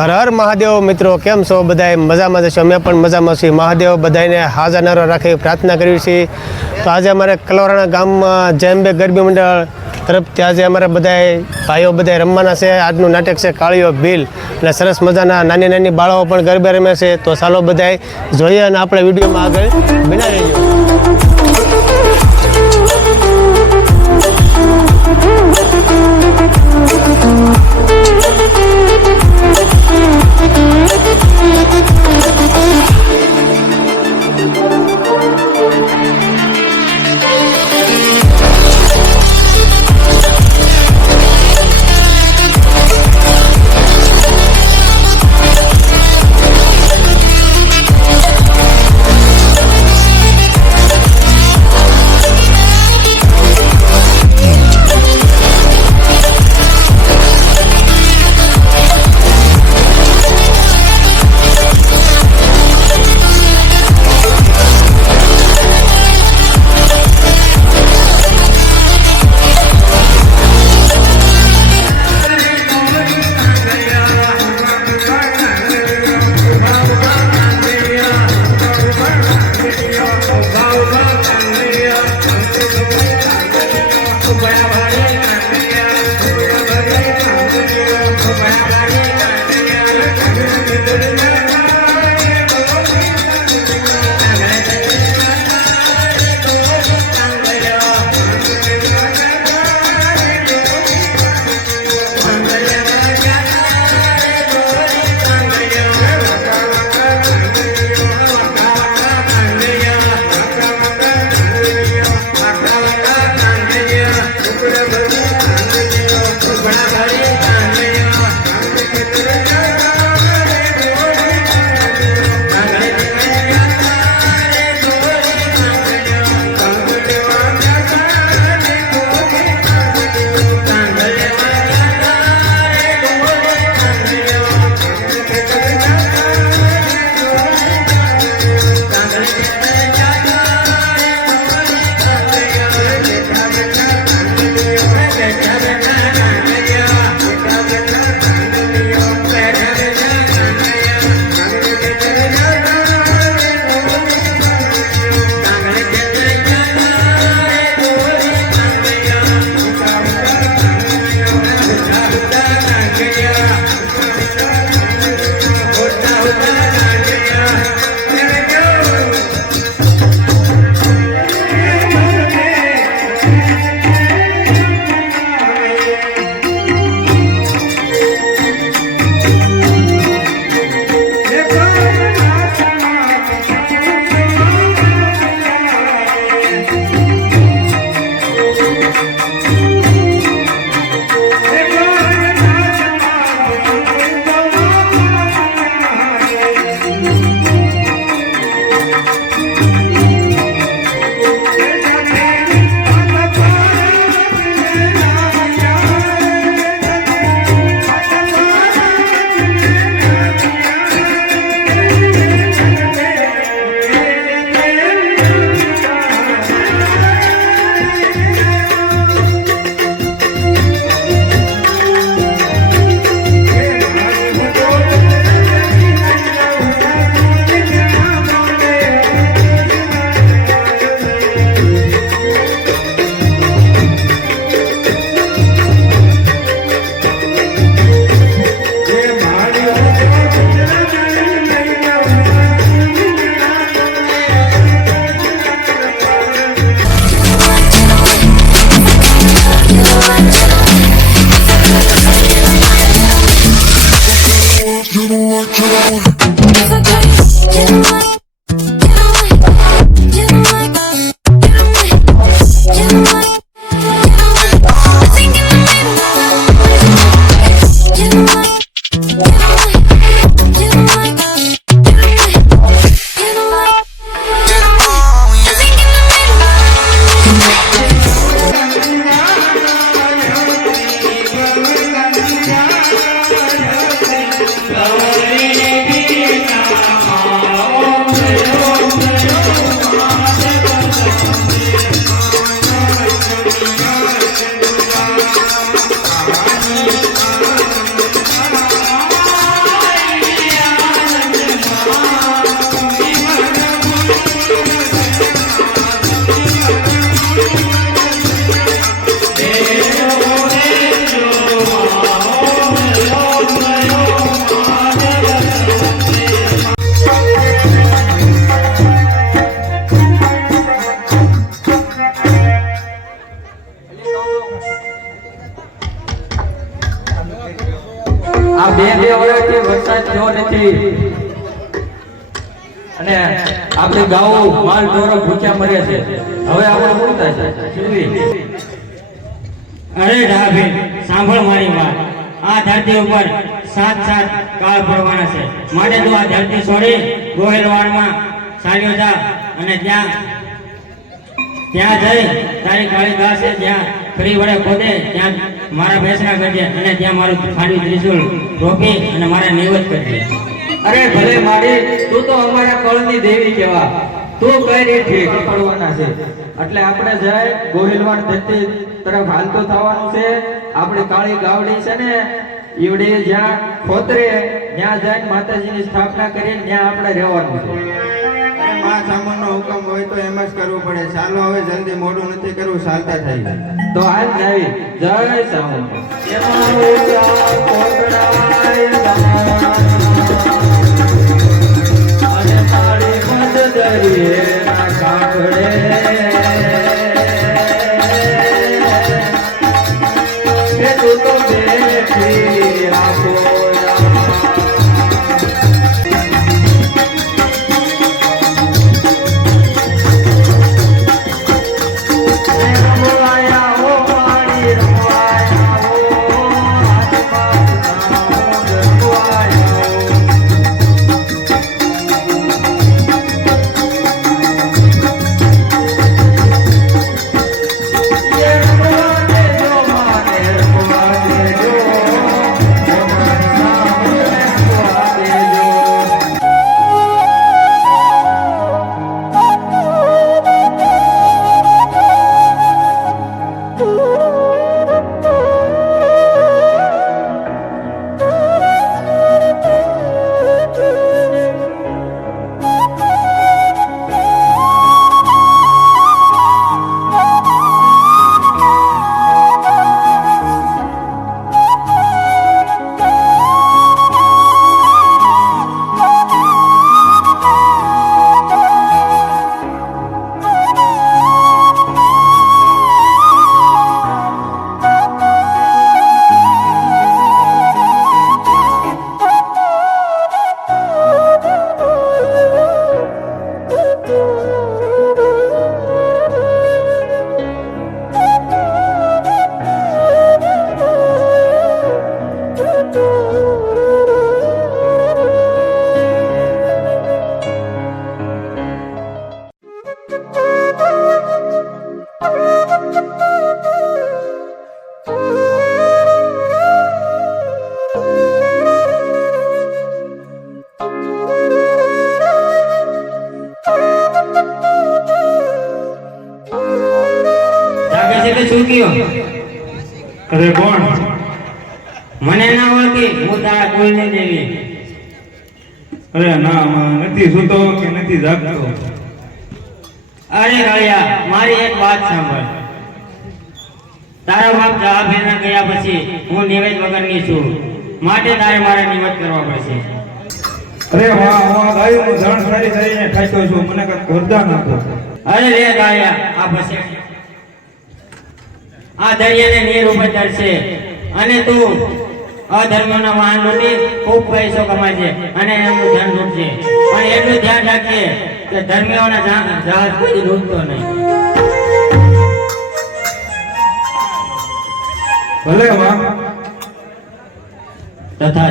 હર હર મહાદેવ મિત્રો, કેમ છો બધાય? મજામાં જશો? અમે પણ મજામાં છીએ. મહાદેવ બધાને હાજર નારો રાખી પ્રાર્થના કરવી છે. તો આજે અમારે કલોરાણા ગામમાં જૈનબે ગરબી મંડળ તરફથી આજે અમારે બધાય ભાઈઓ બધાય રમવાના છે. આજનું નાટક છે કાળીઓ ભીલ, અને સરસ મજાના નાની નાની બાળાઓ પણ ગરબે રમે છે. તો ચાલો બધાય જોઈએ અને આપણે વિડીયોમાં આગળ બના રહીએ. બે વર્ષથી વરસાદ થયો નથી અને આપણે ગાઉ માલ ઢોરો ભૂખ્યા મરે છે. હવે આપણે શું થાય છે? અરે ડાભીન, સાંભળ મારી વાત. આ ધરતી ઉપર 7 કાળ પડવાના છે. માટે તું આ ધરતી છોડી ગોહિલવાડમાં ચાલ્યો જા અને ત્યાં જઈ તારી કાળી ઘા છે જ્યાં ફરી વડે ખોદે ત્યાં મારા બેસણા કરજે અને ત્યાં મારું ખાંડી ત્રિશુલ રોપી અને મારા નિવેદ કરજે. અરે ભલે મારી, તું તો અમારા કળની દેવી કહેવા. તું કઈ રીતે પડવાના છે એટલે આપણે જાય ગોહિલવાડ ધરતી તરફ હાલતો થવાનું છે. આપણી કાળી ગાવડી છે ને ઈવડે જ્યાં ખોતરે ત્યાં જઈને માતાજીની સ્થાપના કરીને ત્યાં આપણે રહેવાનું છે. માં સામાનનો હુકમ હોય તો એમ જ કરવું પડે. ચાલો હવે જલ્દી, મોડું નથી કરવું, ચાલતા થઈ. તો હાલ જાવી. જય સામંત. અને તાળી મત દરિયે ના કાંઠે એ તું તો બેઠી રાખો અરે કોણ? મને ના ઓળખી, હું તારા કોઈને દેવી. અરે ના, નથી સૂતો કે નથી જાગતો. અરે કાળિયા, મારી એક વાત સાંભળ. તારા બાપ જવાબેના ગયા પછી હું નિવેદ વગરની છું, માટે તારે મારા નિવેદ કરવા પડશે. અરે વાહ, હું ગાયું ધણ સારી સારીને ખાઈતો છું, મને કઈ વરદાન આપો. અરે લે કાળિયા, આ પછી આ દરિયાને નીર ઉપર તરશે અને તું અધર્મના વાહન લૂંટી ખૂબ પૈસો કમાશે અને એમનું ધન લૂંટશે. પણ એટલું ધ્યાન રાખજે કે ધર્મીઓના જહાજ કોઈ લૂંટતો નહીં. ભલે વાહ. તથા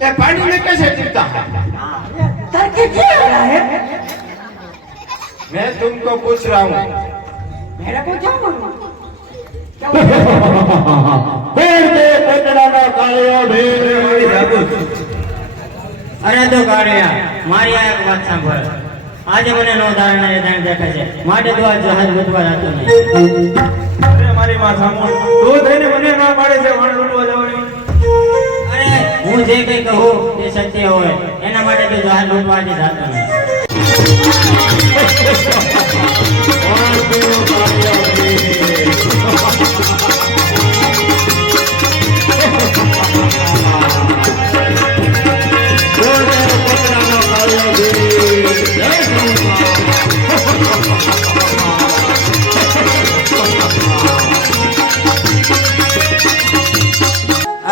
ये पानी में कैसे जीता है? करके क्या हो रहा है? मैं तुमको पूछ रहा हूँ. मेरा को क्या बोलूं? અરે તો કાળિયા, મારી આ એક વાત સાંભળ. આજે મને નો ધારણા ધ્યાન દેખે છે, માટે તું આ જહાજ લૂંટવા જતો નહીં. અરે મારી માં સાંભળ, તું થઈને મને ના પાડે છે વાણ લૂંટવા જવાની. અરે હું જે કઈ કહું તે સત્ય હોય, એના માટે તું જહાજ લૂંટવા આજે જતો નહીં.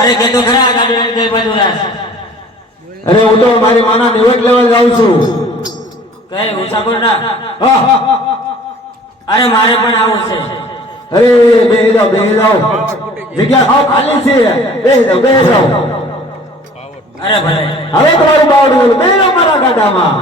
અરે કે તો ખરા ગાડી લઈને કઈ બાજુ જાસ? અરે હું તો મારી માના નિવેદ લેવા જાઉં છું. કઈ ઉસાપુરના? હા. અરે મારે પણ આવું છે. અરે બેહી જાઓ જગ્યા હાવ ખાલી છે. બેહી જાઓ અરે ભલે. હવે તમારું બાવડું બેહી જાઓ મારા ગાડામાં.